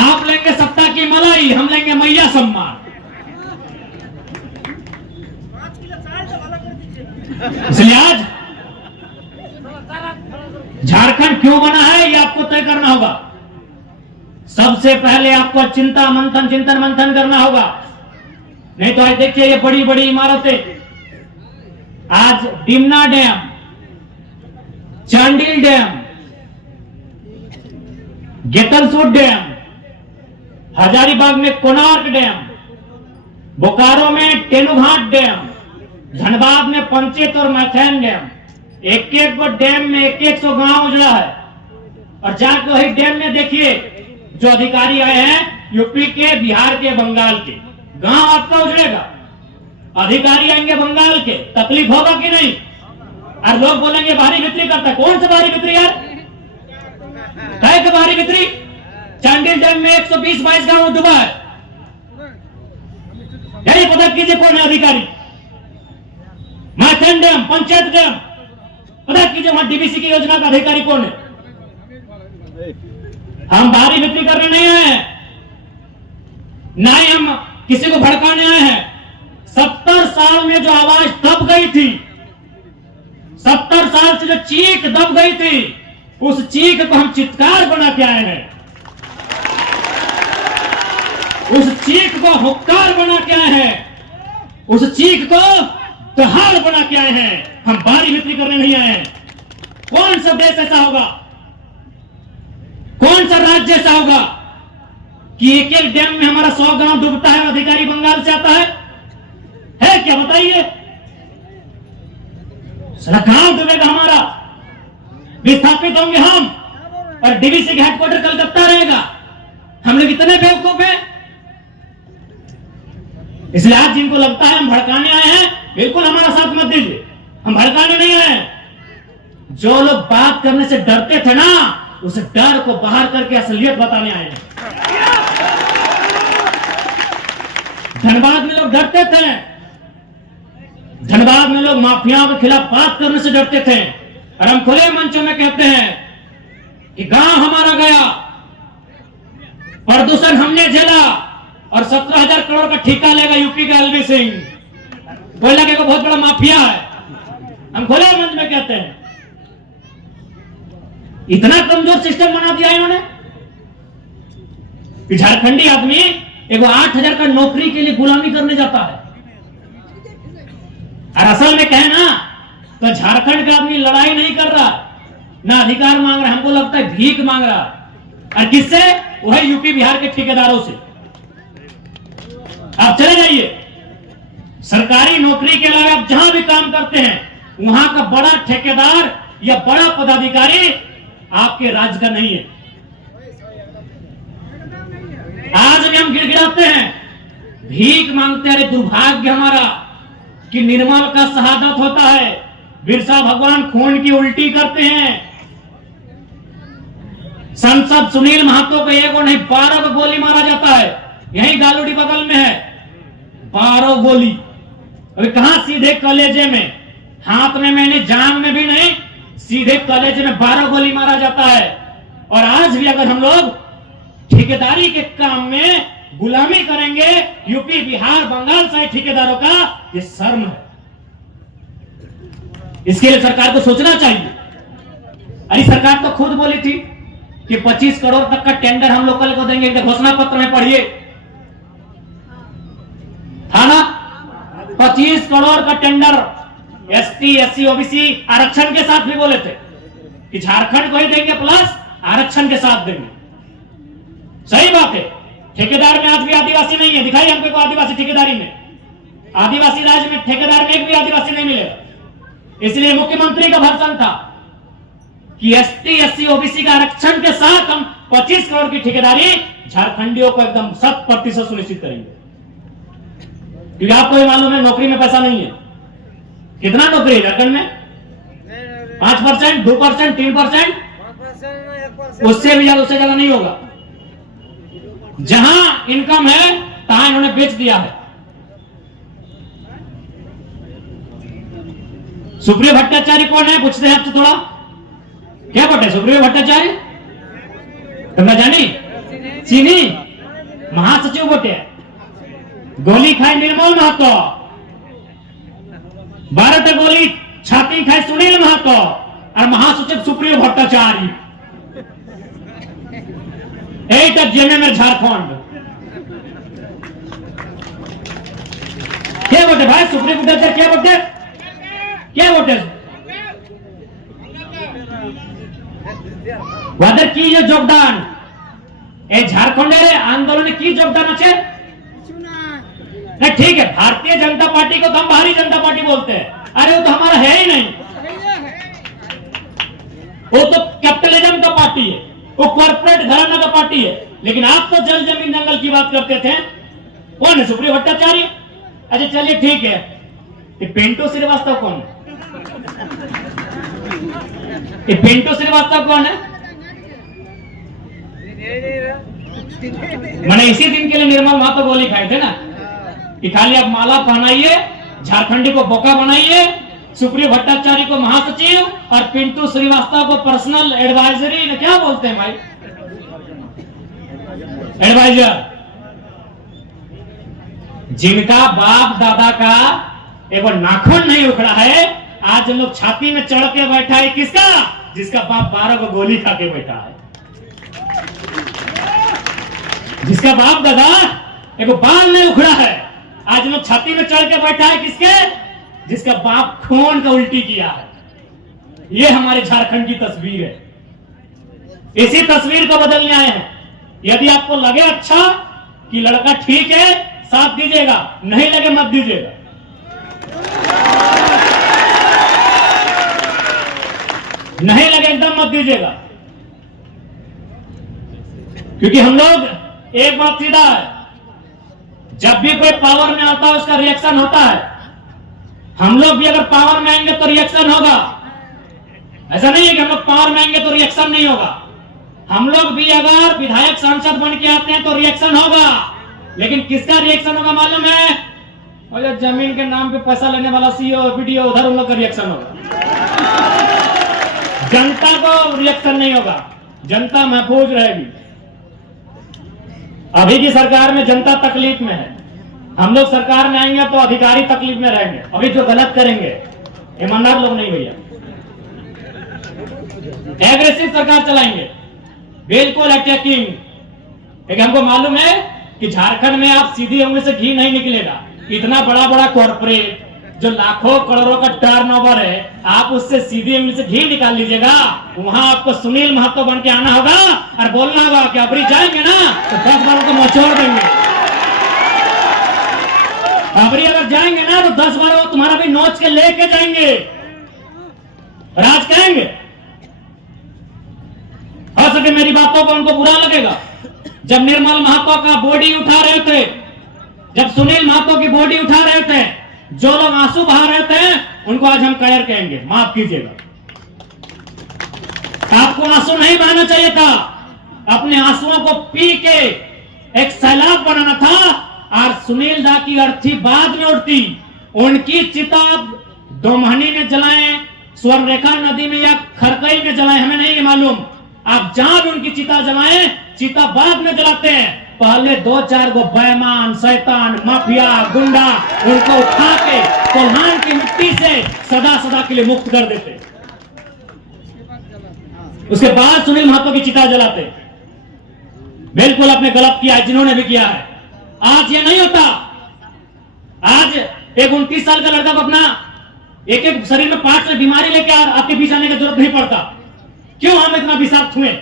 आप लेंगे सत्ता की मलाई, हम लेंगे मैया सम्मान। इसलिए आज झारखंड क्यों बना है ये आपको तय करना होगा। सबसे पहले आपको चिंतन मंथन करना होगा। नहीं तो आज देखिए ये बड़ी बड़ी इमारतें, आज Dimna dam, Chandil dam, Getalsud dam, Hazaribagh में कोणार्क डैम, बोकारो में तेनुघाट डैम, धनबाद में पंचेत और मैथेन डैम, एक एक को डैम में 100 गांव उजड़ा है। और जाकर वही डैम में देखिए जो अधिकारी आए हैं यूपी के, बिहार के, बंगाल के, गांव आपका उजड़ेगा। अधिकारी आएंगे बंगाल के, तकलीफ होगा कि नहीं? और लोग बोलेंगे बाहरी बिक्री करता। कौन सा बाहरी बिक्री यार? है कि बाहरी बिक्री? चांडिल डैम में 120-22 गांव डूबा है। यही पता कीजिए कौन है अधिकारी। मैथेन डैम, पंचायत डैम, पता कीजिए वहां डीबीसी की योजना का अधिकारी कौन है। हम बाहरी बिक्री करने नहीं आए हैं, ना ही हम किसी को भड़काने आए हैं। 70 साल में जो आवाज दब गई थी, 70 साल से जो चीख दब गई थी, उस चीख को हम चित्कार बना के आए हैं। उस चीख को हुक्कार बना के आए हैं, उस चीख को दहाड़ बना के आए हैं। हम बाहरी बिक्री करने नहीं आए हैं। कौन सा देश ऐसा होगा, कौन सा राज्य ऐसा होगा कि एक एक डैम में हमारा 100 गांव डूबता है, अधिकारी बंगाल से आता है क्या? बताइए। सारा गांव डूबेगा हमारा, विस्थापित होंगे हम, और डीवीसी का हेडक्वार्टर कलकत्ता रहेगा। हम लोग इतने बेवकूफ हैं। इसलिए आज जिनको लगता है हम भड़काने आए हैं, बिल्कुल हमारा साथ मत दीजिए। हम भड़काने नहीं आए हैं। जो लोग बात करने से डरते थे ना, उस डर को बाहर करके असलियत बताने आए हैं। धनबाद में लोग डरते थे, धनबाद में लोग माफियाओं के खिलाफ बात करने से डरते थे। और हम खुले मंचों में कहते हैं कि गांव हमारा गया, प्रदूषण हमने झेला, और 17,000 करोड़ का ठेका लेगा यूपी का एलवी सिंह। कोयला के को बहुत बड़ा माफिया है। हम खुले मंच में कहते हैं। इतना कमजोर सिस्टम बना दिया इन्होंने कि झारखंडी आदमी एगो 8,000 का नौकरी के लिए गुलामी करने जाता है। और असल में कहे ना तो झारखंड का आदमी लड़ाई नहीं कर रहा, ना अधिकार मांग रहा, हमको लगता है भीख मांग रहा। और किससे? वही यूपी बिहार के ठेकेदारों से। आप चले जाइए, सरकारी नौकरी के अलावा आप जहां भी काम करते हैं, वहां का बड़ा ठेकेदार या बड़ा पदाधिकारी आपके राज्य का नहीं है। आज भी हम गिड़गिड़ाते हैं, भीख मांगते हैं। अरे दुर्भाग्य हमारा कि निर्मल का शहादत होता है, बिरसा भगवान खून की उल्टी करते हैं। सांसद सुनील महतो को एक और नहीं 12 को गोली मारा जाता है। यही गालूडी बगल में है, 12 गोली। अभी कहां? सीधे कलेजे में, हाथ में मैंने, जांग में भी नहीं, सीधे कलेजे में 12 गोली मारा जाता है। और आज भी अगर हम लोग ठेकेदारी के काम में गुलामी करेंगे यूपी, बिहार, बंगाल से ठेकेदारों का, ये शर्म है। इसके लिए सरकार को सोचना चाहिए। अरे सरकार तो खुद बोली थी कि 25 करोड़ तक का टेंडर हम लोकल को देंगे। घोषणा पत्र में पढ़िए, था ना? 25 करोड़ का टेंडर एसटी, एससी, ओबीसी आरक्षण के साथ भी बोले थे कि झारखंड को ही देंगे, प्लस आरक्षण के साथ देंगे। सही बात है। ठेकेदार में आज भी आदिवासी नहीं है, दिखाइए हमको कोई आदिवासी ठेकेदारी में। आदिवासी राज्य में ठेकेदार में एक भी आदिवासी नहीं मिलेगा। इसलिए मुख्यमंत्री का भर्सन था कि एसटी एससी ओबीसी का आरक्षण के साथ हम 25 करोड़ की ठेकेदारी झारखंडियों को एकदम 100% सुनिश्चित करेंगे। क्योंकि आपको ये मालूम है नौकरी में पैसा नहीं है। कितना नौकरी है झारखंड में? 5%, 2%, 3%, उससे भी ज्यादा, उससे ज्यादा नहीं होगा। जहां इनकम है तहां इन्होंने बेच दिया है। सुप्रियो भट्टाचार्य कौन है पूछते हैं आपसे थोड़ा, क्या बोलते सुप्रियो भट्टाचार्य? तुमने जानी? चीनी महासचिव बोलते गोली खाए निर्मल महतो, 12 गोली छाती खाए सुनील महतो और महासचिव सुप्रियो भट्टाचार्य। এইটা জেএমএম झारखंड क्या बोलते भाई? सुप्रीम भट्टाचार्य क्या बोलते? क्या बोलते? ওদের কি যে যোগদান এই झारखंडेर आंदोलन की যোগদাन আছে? नहीं ठीक है, भारतीय जनता पार्टी को तो हम भारतीय जनता पार्टी बोलते हैं। अरे वो तो हमारा है ही नहीं, वो तो कैपिटलिज्म का पार्टी है, वो कॉर्पोरेट घराना का पार्टी है। लेकिन आप तो जल जमीन जंगल की बात करते थे। कौन है सुप्रियो भट्टाचार्य? अच्छा चलिए ठीक है, ये पिंटू श्रीवास्तव कौन है? ये पिंटू श्रीवास्तव कौन है? मैंने इसी दिन के लिए निर्मल महतो गोली खाए थे ना कि खाली आप माला पहनाइए, झारखंडी को बोका बनाइए, सुप्रियो भट्टाचार्य को महासचिव और पिंटू श्रीवास्तव को पर्सनल एडवाइजरी, क्या बोलते हैं भाई, एडवाइजर। जिनका बाप दादा का एक नाखून नहीं उखड़ा है, आज लोग छाती में चढ़ के बैठा है। किसका? जिसका बाप 12 को गोली खा के बैठा है, जिसका बाप दादा एक बाल नहीं उखड़ा है, आज लोग छाती में चढ़ के बैठा है। किसके? जिसका बाप खून का उल्टी किया है। ये हमारे झारखंड की तस्वीर है। इसी तस्वीर को बदलने आए हैं। यदि आपको लगे अच्छा कि लड़का ठीक है, साथ दीजिएगा, नहीं लगे मत दीजिएगा। नहीं लगे एकदम मत दीजिएगा, क्योंकि हम लोग एक बात सीधा है, जब भी कोई पावर में आता है उसका रिएक्शन होता है। हम लोग भी अगर पावर में आएंगे तो रिएक्शन होगा। ऐसा नहीं है कि हम लोग पावर में आएंगे तो रिएक्शन नहीं होगा। हम लोग भी अगर विधायक सांसद बन के आते हैं तो रिएक्शन होगा। लेकिन किसका रिएक्शन होगा मालूम है? और जो जमीन के नाम पे पैसा लेने वाला सीओ वीडियो, उधर उन लोग का रिएक्शन होगा। जनता को रिएक्शन नहीं होगा, जनता महफूज रहेगी। अभी की सरकार में जनता तकलीफ में है। हम लोग सरकार में आएंगे तो अधिकारी तकलीफ में रहेंगे। अभी जो गलत करेंगे ईमानदार लोग नहीं भैया, एग्रेसिव सरकार चलाएंगे, बिल्कुल अटैकिंग। लेकिन हमको मालूम है कि झारखंड में आप सीधी उंगली से घी नहीं निकलेगा। इतना बड़ा बड़ा कॉर्पोरेट जो लाखों करोड़ों का टर्नओवर है, आप उससे सीधी उंगली से घी निकाल लीजिएगा। वहां आपको सुनील महतो बन के आना होगा और बोलना होगा कि अबरी जाएंगे ना तो 10 बारों को मचोड़ देंगे। अबरी अगर जाएंगे ना तो 10 बारों तुम्हारा भी नोच के लेके जाएंगे, राज कहेंगे। हो सके मेरी बातों को उनको बुरा लगेगा। जब निर्मल महतो का बॉडी उठा रहे थे, जब सुनील महतो की बॉडी उठा रहे थे, जो लोग आंसू बहा रहे थे उनको आज हम कायर कहेंगे, माफ कीजिएगा। आपको आंसू नहीं बहाना चाहिए था, अपने आंसुओं को पी के एक सैलाब बनाना था। और सुनील दा की अर्थी बाद में उठती, उनकी चिता दोमहनी में जलाएं, स्वर्णरेखा नदी में या खरकई में जलाएं, हमें नहीं मालूम। आप जहां भी उनकी चिता जलाएं, चिता बाद में जलाते हैं। पहले 2-4 गो बेईमान, शैतान, माफिया, गुंडा उनको उठा के कोल्हान की मिट्टी से सदा सदा के लिए मुक्त कर देते। उसके बाद सुनील महतो की चिता जलाते। बिल्कुल आपने गलत किया है, जिन्होंने भी किया है। आज ये नहीं होता। आज एक 29 साल का लड़का को अपना एक शरीर में पार्ट से बीमारी लेके आपके बीच आने की जरूरत नहीं पड़ता। क्यों हम इतना विषाक्त हुए?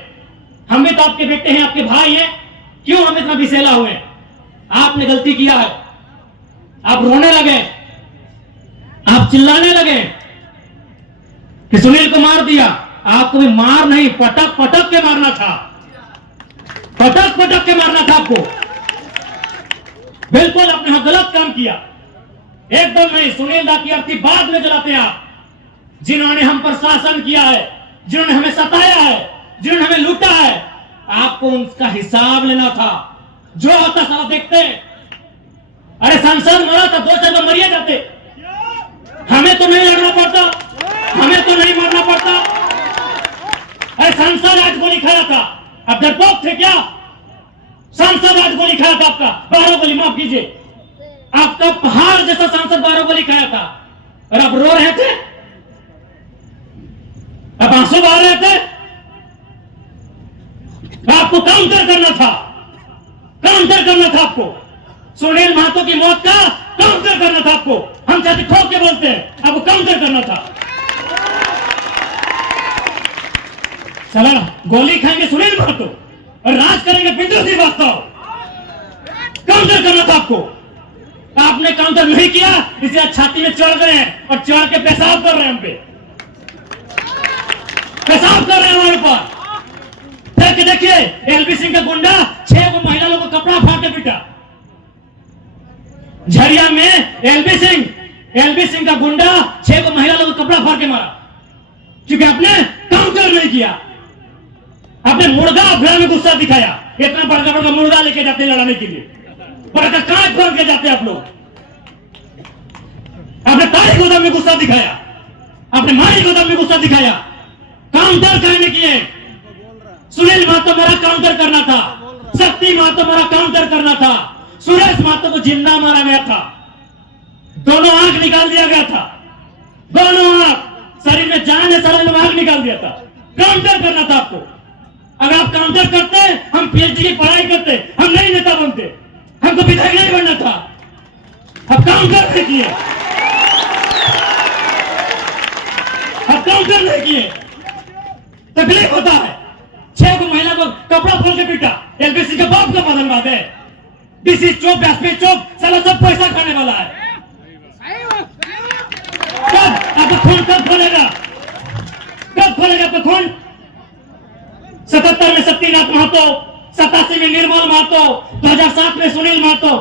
हम भी तो आपके बेटे हैं, आपके भाई हैं। क्यों हम इतना विषैला हुए? आपने गलती किया है, आप रोने लगे, आप चिल्लाने लगे कि सुनील को मार दिया। आपको भी मार नहीं, पटक पटक के मारना था, पटक पटक के मारना था आपको। बिल्कुल आपने यहां गलत काम किया, एकदम नहीं। सुनील दा की अर्थी बाद में जलाते हैं आप, जिन्होंने हम पर शासन किया है, जिन्होंने हमें सताया है, जिन्होंने हमें लूटा है, आपको उनका हिसाब लेना था। जो होता सारा देखते। अरे सांसद मरा था, 2 साल में मरिए जाते, हमें तो नहीं लड़ना पड़ता, हमें तो नहीं मरना पड़ता। अरे सांसद आज गोली खाया था, अब डरपोक थे क्या? सांसद आज गोली खाया था आपका, 12 गोली, माफ कीजिए, आपका पहाड़ जैसा सांसद 12 गोली खाया था, और आप रो रहे थे, अब आंसू बहा रहे थे। आपको काउंटर करना था, काउंटर करना था आपको। सुनील महतो की मौत का काउंटर करना था आपको। हम चाहते ठोक के बोलते हैं, आपको काउंटर करना था। चला गोली खाएंगे सुनील महतो और राज करेंगे पिंटू श्रीवास्तव, काउंटर करना था आपको। आपने काउंटर नहीं किया, इसलिए छाती में चढ़ गए हैं और चढ़ के पेशाब कर रहे हैं, हम पे पेशाब कर रहे हैं हमारे ऊपर। फिर देखिए एलबी सिंह का गुंडा 6 को महिला लोगों को कपड़ा फाड़ के पीटा। झरिया में एलबी सिंह का गुंडा 6 को महिला लोगों को कपड़ा फाड़ के मारा, क्योंकि आपने काउंटर नहीं किया। आपने मुर्गा अफरा में गुस्सा दिखाया, इतना बड़का बड़का मुर्गा लेके जाते हैं लड़ाने के लिए, बड़का कांच फोड़ के जाते हैं आप लोग। आपने तारी गोदाम में गुस्सा दिखाया, आपने मारी गोदाम में गुस्सा दिखाया, काउंटर करने किए। सुनील महतो मारा, काउंटर करना था। शक्ति महतो मारा, काउंटर करना था। सुरेश महतो को जिंदा मारा गया था, दोनों आंख निकाल दिया गया था, दोनों आंख, शरीर में जान है, शरीर में आंख निकाल दिया था। काउंटर करना था आपको। अगर आप काउंटर करते, हम पीएचडी की पढ़ाई करते, हम नहीं नेता बनते, हमको विधायक नहीं बनना था। अब काउंटर नहीं किए, अब काउंटर नहीं किए, तकलीफ होता है। 6 को महिला को कपड़ा खोल के पीटा, एलबीसी के बाप का बदलवाद है। डीसी चौक, एसपी चौक, साला सब पैसा खाने वाला है। कब आपका खून कब खोलेगा? कब खोलेगा आपका खून? 77 में शक्तिनाथ महतो, 87 में निर्मल महतो, 2007 में सुनील महतो।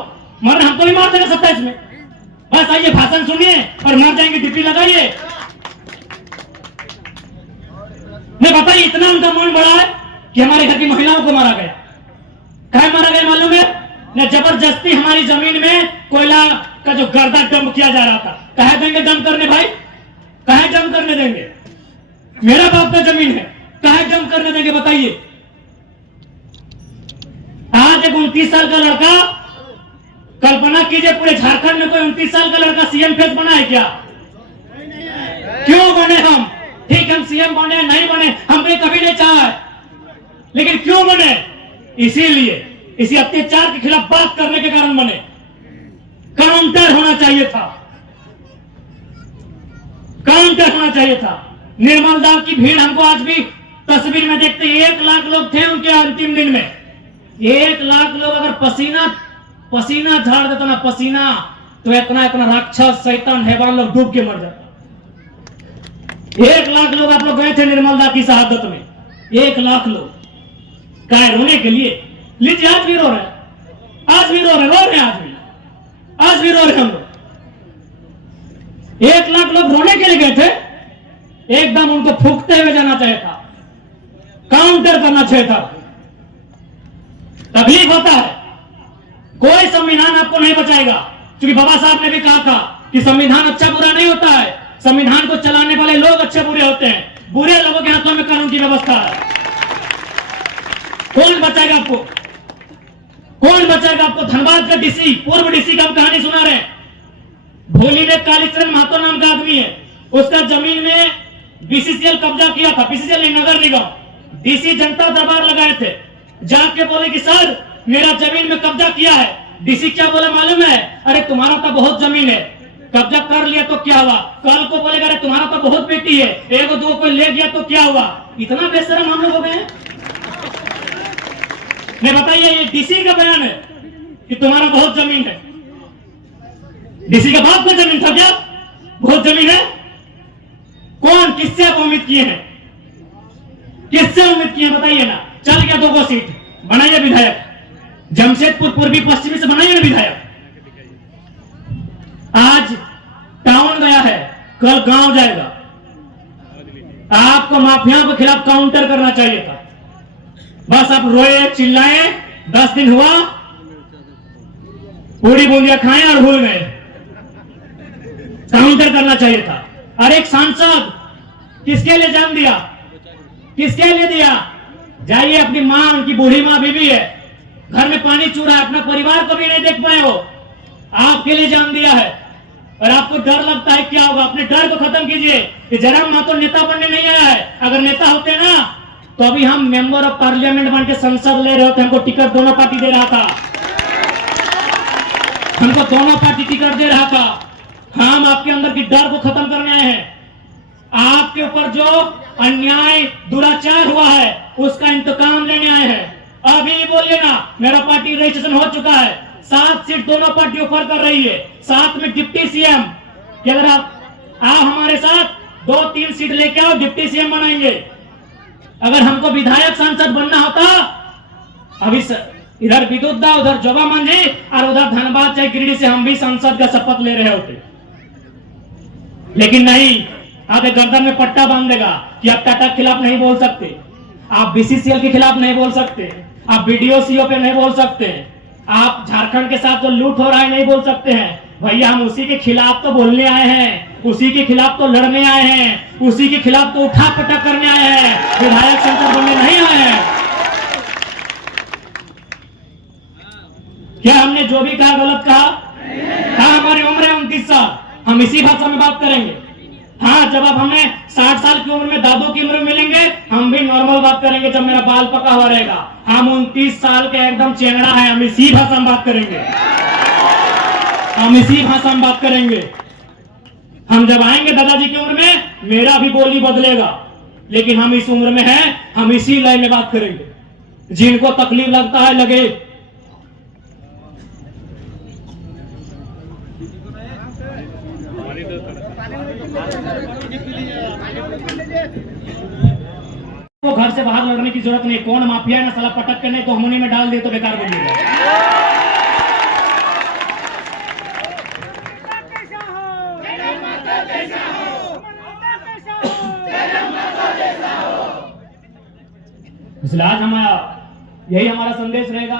मर हमको भी मार देगा 27 में। बस आइए भाषण सुनिए और मर जाएंगे, डिप्टी लगाइए। मैं बताइए, इतना उनका मन बड़ा है कि हमारे घर की महिलाओं को मारा गया। कहे मारा गया मालूम है? न जबरदस्ती हमारी जमीन में कोयला का जो गर्दा डंप किया जा रहा था। कहे देंगे डंप करने भाई? कहे डंप करने देंगे? मेरा बाप का जमीन है, कहे डंप करने देंगे? बताइए। आज एक 29 साल का लड़का, कल्पना कीजिए पूरे झारखंड में कोई 29 साल का लड़का सीएम फेस बना है क्या? क्यों बने हम? ठीक, हम सीएम बने नहीं बने, हमने कभी नहीं चाहा है, लेकिन क्यों बने? इसीलिए इसी अत्याचार के खिलाफ बात करने के कारण बने। काउंटर होना चाहिए था, काउंटर होना चाहिए था। निर्मल दास की भीड़ हमको आज भी तस्वीर में देखते, 1 लाख लोग थे उनके अंतिम दिन में। 1 लाख लोग अगर पसीना झाड़ देता ना, पसीना, तो इतना राक्षस शैतान हैवान लोग डूब के मर जाता। 1 लाख लोग आप लोग गए थे निर्मल दास की शहादत में, 1 लाख लोग। काय रोने के लिए? लीजिए, आज भी रो रहे हैं, आज भी रो रहे हैं, आज भी रो रहे हम लोग। 1 लाख लोग रोने के लिए गए थे, एकदम उनको फूंकते हुए जाना चाहिए था, काउंटर करना चाहिए था। तकलीफ होता है, कोई संविधान आपको नहीं बचाएगा, क्योंकि बाबा साहब ने भी कहा था कि संविधान अच्छा बुरा नहीं होता है, संविधान को चलाने वाले लोग अच्छे बुरे होते हैं। बुरे लोगों के हाथों में कानून की व्यवस्था है। कौन बचाएगा आपको? कौन बचाएगा आपको? धनबाद का डीसी, पूर्व डीसी का हम कहानी सुना रहे हैं। भोली में कालीचरण महतो नाम का आदमी है, उसका जमीन में बीसीसीएल कब्जा किया था, बीसीसीएल नगर निगम। डीसी जनता दरबार लगाए थे, जाके बोले कि सर मेरा जमीन में कब्जा किया है। डीसी क्या बोला मालूम है? अरे तुम्हारा तो बहुत जमीन है, कब्जा कर लिया तो क्या हुआ? कल को बोलेगा अरे तुम्हारा तो बहुत बेटी है, 1-2 कोई ले गया तो क्या हुआ? इतना बेशरम हम लोग हो गए हैं। नहीं बताइए, ये डीसी का बयान है कि तुम्हारा बहुत जमीन है। डीसी के बाप का जमीन था क्या? बहुत जमीन है? कौन, किससे आप उम्मीद किए हैं? किससे उम्मीद किए बताइए ना। चल गया 2 सीट, बनाइए विधायक। जमशेदपुर पूर्वी पश्चिमी से बनाइए ना विधायक। आज टाउन गया है, कल गांव जाएगा। आपको माफियाओं के खिलाफ काउंटर करना चाहिए था। बस आप रोए चिल्लाए, 10 दिन हुआ, पूरी बूंदिया खाएं और भूल गए। काउंटर करना चाहिए था। और एक सांसद किसके लिए जान दिया? किसके लिए दिया? जाइए, अपनी मां, उनकी बूढ़ी मां बीवी है, घर में पानी चूरा है, अपना परिवार को भी नहीं देख पाए, वो आपके लिए जान दिया है। और आपको डर लगता है क्या होगा? अपने डर को खत्म कीजिए कि जयराम महतो नेता बनने नहीं आया है। अगर नेता होते ना तो अभी हम मेंबर ऑफ पार्लियामेंट बन के संसद ले रहे होते। हमको टिकट दोनों पार्टी दे रहा था, हमको दोनों पार्टी टिकट दे रहा था। हम आपके अंदर की डर को खत्म करने आए हैं। आपके ऊपर जो अन्याय दुराचार हुआ है उसका इंतकाम लेने आए हैं। अभी बोलिए ना, मेरा पार्टी रजिस्ट्रेशन हो चुका है, 7 सीट दोनों पार्टी ऑफर कर रही है, साथ में डिप्टी सीएम कि अगर आप हमारे साथ 2-3 सीट लेके आओ, डिप्टी सीएम बनाएंगे। अगर हमको विधायक सांसद बनना होता, अभी इधर विद्युत दा, उधर जोबा मांझी और उधर धनबाद चाहे गिरिडीह से हम भी सांसद का शपथ ले रहे होते। लेकिन नहीं, आप एक गर्दन में पट्टा बांध देगा कि आप टाटा के खिलाफ नहीं बोल सकते, आप बीसीसीएल के खिलाफ नहीं बोल सकते, आप बीडीओ सीओ पे नहीं बोल सकते, आप झारखंड के साथ जो लूट हो रहा है नहीं बोल सकते हैं। भैया, हम उसी के खिलाफ तो बोलने आए हैं, उसी के खिलाफ तो लड़ने आए हैं, उसी के खिलाफ तो उठा पटक करने आए हैं, विधायक सांसद बनने नहीं आए हैं। क्या हमने जो भी कहा गलत कहा? हाँ, हमारी उम्र है 29 साल, हम इसी भाषा में बात करेंगे। हाँ, जब आप हमें 60 साल की उम्र में दादू की उम्र में मिलेंगे, हम भी नॉर्मल बात करेंगे जब मेरा बाल पका हुआ रहेगा। हम 29 साल के एकदम चेंगड़ा है, हम इसी भाषा में बात करेंगे, हम इसी भाषा में बात करेंगे। हम जब आएंगे दादाजी की उम्र में, मेरा भी बोली बदलेगा, लेकिन हम इस उम्र में हैं, हम इसी लय में बात करेंगे। जिनको तकलीफ लगता है लगे। तो घर से बाहर लड़ने की जरूरत नहीं। कौन माफिया है ना, साला पटक के नहीं तो हमनी में डाल दे तो बेकार बोलिएगा। इसलिए आज यही हमारा संदेश रहेगा।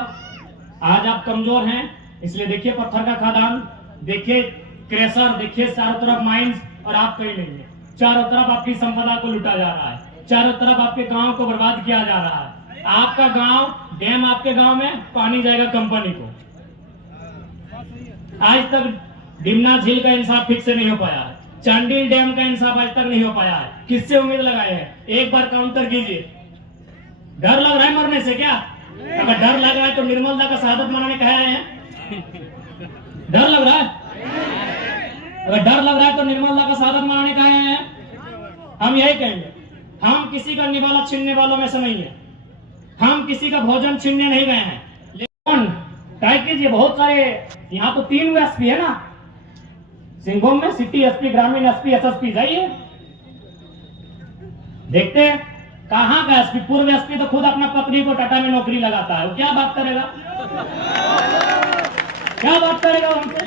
आज आप कमजोर हैं, इसलिए देखिए पत्थर का खदान, देखिए क्रेशर, देखिए चारों तरफ माइंस, और आप कहीं नहीं है। चारों तरफ आपकी संपदा को लूटा जा रहा है, चारों तरफ आपके गांव को बर्बाद किया जा रहा है। आपका गांव, डैम आपके गांव में, पानी जाएगा कंपनी को। आज तक डिमना झील का इंसाफ ठीक से नहीं हो पाया है, चांडिल डैम का इंसाफ आज तक नहीं हो पाया है। किससे उम्मीद लगाए हैं? एक बार काउंटर कीजिए। डर लग रहा है मरने से क्या? अगर डर लग रहा है तो निर्मल दा का शहादत मनाने कह रहे हैं। डर लग रहा है? अगर डर लग रहा है तो निर्मल दा का शहादत मनाने कह रहे हैं। हम यही कहेंगे, हम किसी का निवाला छीनने वालों में से नहीं है, हम किसी का भोजन छीनने नहीं गए हैं। लेकिन तय कीजिए, बहुत सारे यहाँ तो 3 एसपी है ना, सिंहभूम में सिटी एसपी, ग्रामीण एसपी, एसएसपी। जाइए देखते हैं कहां का एसपी। पूर्व एसपी तो खुद अपना पत्नी को टाटा में नौकरी लगाता है, वो क्या बात करेगा? क्या बात करेगा हमसे?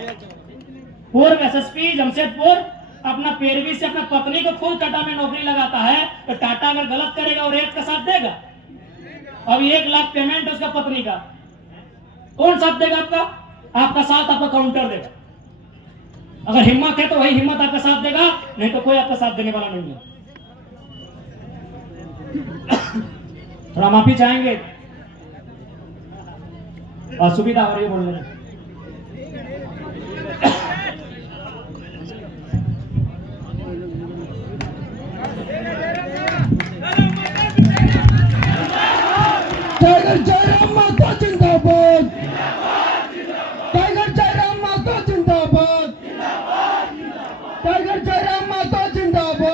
पूर्व एसएसपी जमशेदपुर अपना पैरवी से अपना पत्नी को खुद टाटा में नौकरी लगाता है, तो टाटा अगर गलत करेगा और रेत का साथ देगा? अब 1 लाख पेमेंट है उसका पत्नी का, कौन साथ देगा आपका? आपका साथ आपका काउंटर देगा। अगर हिम्मत है तो वही हिम्मत आपका साथ देगा, नहीं तो कोई आपका साथ देने वाला नहीं है। थोड़ा माफी चाहेंगे, असुविधा हो रही है बोलने में। टाइगर जयराम महतो जिंदाबाद, टाइगर जयराम महतो जिंदाबाद, टाइगर जयराम महतो जिंदाबाद।